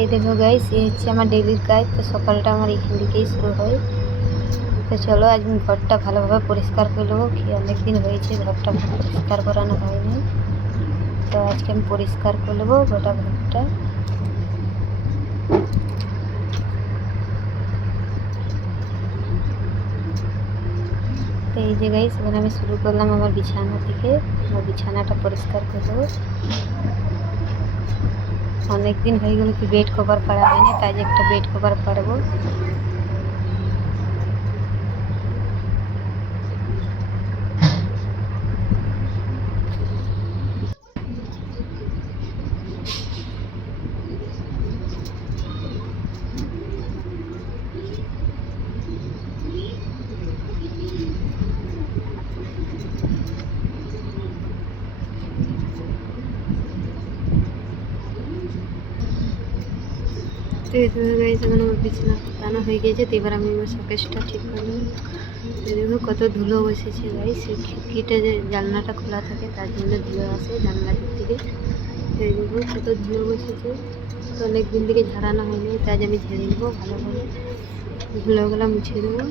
এই দেখো গাইস, এই হচ্ছে আমার ডেইলির কাজ। তো সকালটা আমার এখান থেকেই শুরু হয়। তো চলো আজ আমি ঘরটা ভালোভাবে পরিষ্কার করে নেবো। কি অনেক দিন হয়েছে ঘরটা পরিষ্কার করানো হয়নি, তো আজকে আমি পরিষ্কার করে নেবো গোটা ঘরটা। তো এই যে গাইস, এখানে আমি শুরু করলাম আমার বিছানা থেকে। আমার বিছানাটা পরিষ্কার করে দেবো। অনেক দিন হয়ে গেল কি বেড কভার পাড়া হয়নি, তাই একটা বেড কভার পাড়বো। তো এই ধরো গাইস, এখন আমার বিছানা পাতানো হয়ে গেছে। তো এবার আমি আমার শোকেসটা ঠিক করে নেবো। দেখো কত ধুলো বসেছে গাইস। এই খিড়কিটা যে জানলাটা খোলা থাকে তার জন্য ধুলো আসে জানলা দিক থেকে। এই দেখো কত ধুলো বসেছে। তো অনেক দিন থেকে ঝাড়ানো হয়নি, তাই আমি ঝেড়ে নেবো ভালোভাবে, ধুলোগুলো মুছে দেবো।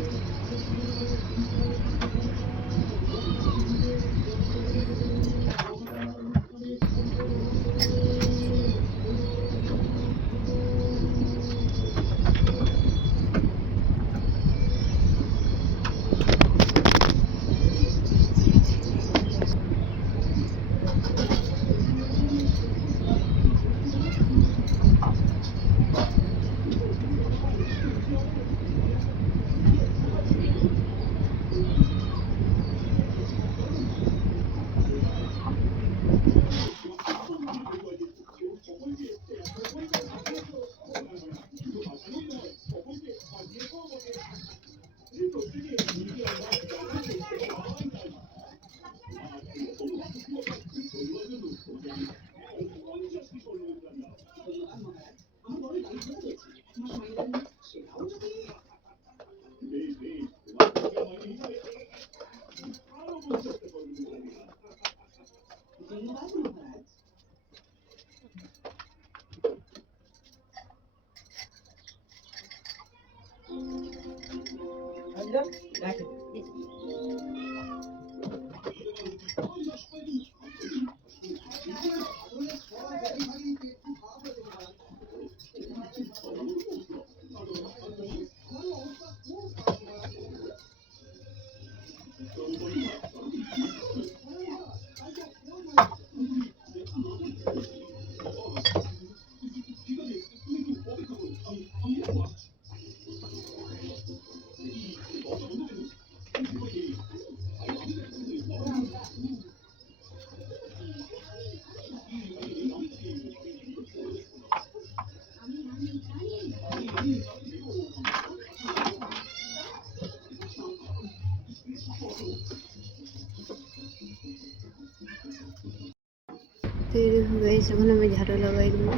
তো এই দেখো গাইস, এখন আমি ঝাড়ু লাগাই দেবো।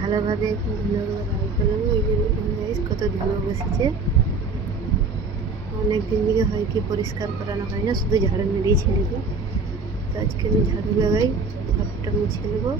ভালোভাবে ধুলোগুলো বার করে নেবো। এই যে গাইস কত ধুলো বসেছে। অনেক দিন থেকে হয় কি পরিষ্কার করানো হয় না, শুধু ঝাড়ু মেরেই ছেড়ে দিই। তো আজকে আমি ঝাড়ু লাগাই, ঘরটা মুছে নেবো।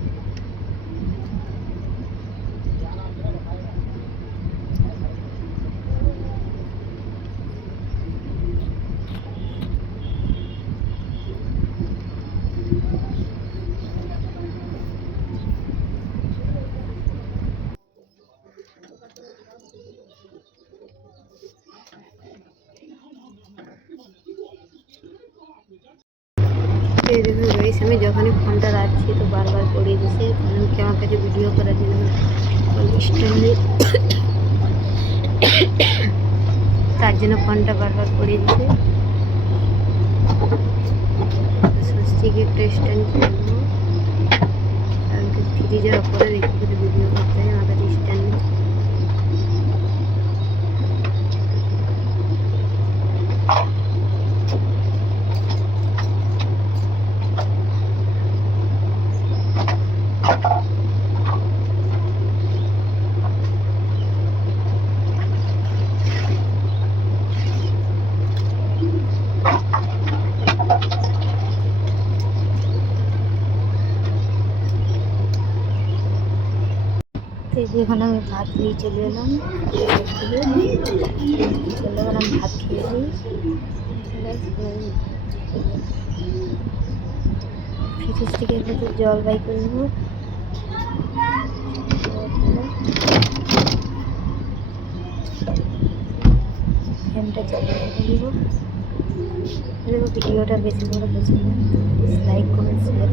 এই দেখুন গাইস, আমি যখনই ফোনটা রাখছি তো বারবার পড়ে দিছে, কারণ কি আমার কাছে ভিডিও করার জন্য স্ট্যান্ড নেই, তার জন্য ফোনটা বারবার পড়ে দিছে। সস্তি কি একটা স্ট্যান্ড কিনে নেবো, কারণ কি ফ্রিজের ওপরে রেখে করে ভিডিও করতে হয়, আমার কাছে স্ট্যান্ড নেই। এই যে এখন আমি ভাত নিয়ে চলে এলাম চলে এখন আমি ভাত খেয়ে নিই। ফ্রিজ থেকে একটু জল বাই করে নেবো। ফ্যানটা চালু করে দেবো। ভিডিওটা বেশি বড় পছন্দ, লাইক কমেন্ট শেয়ার।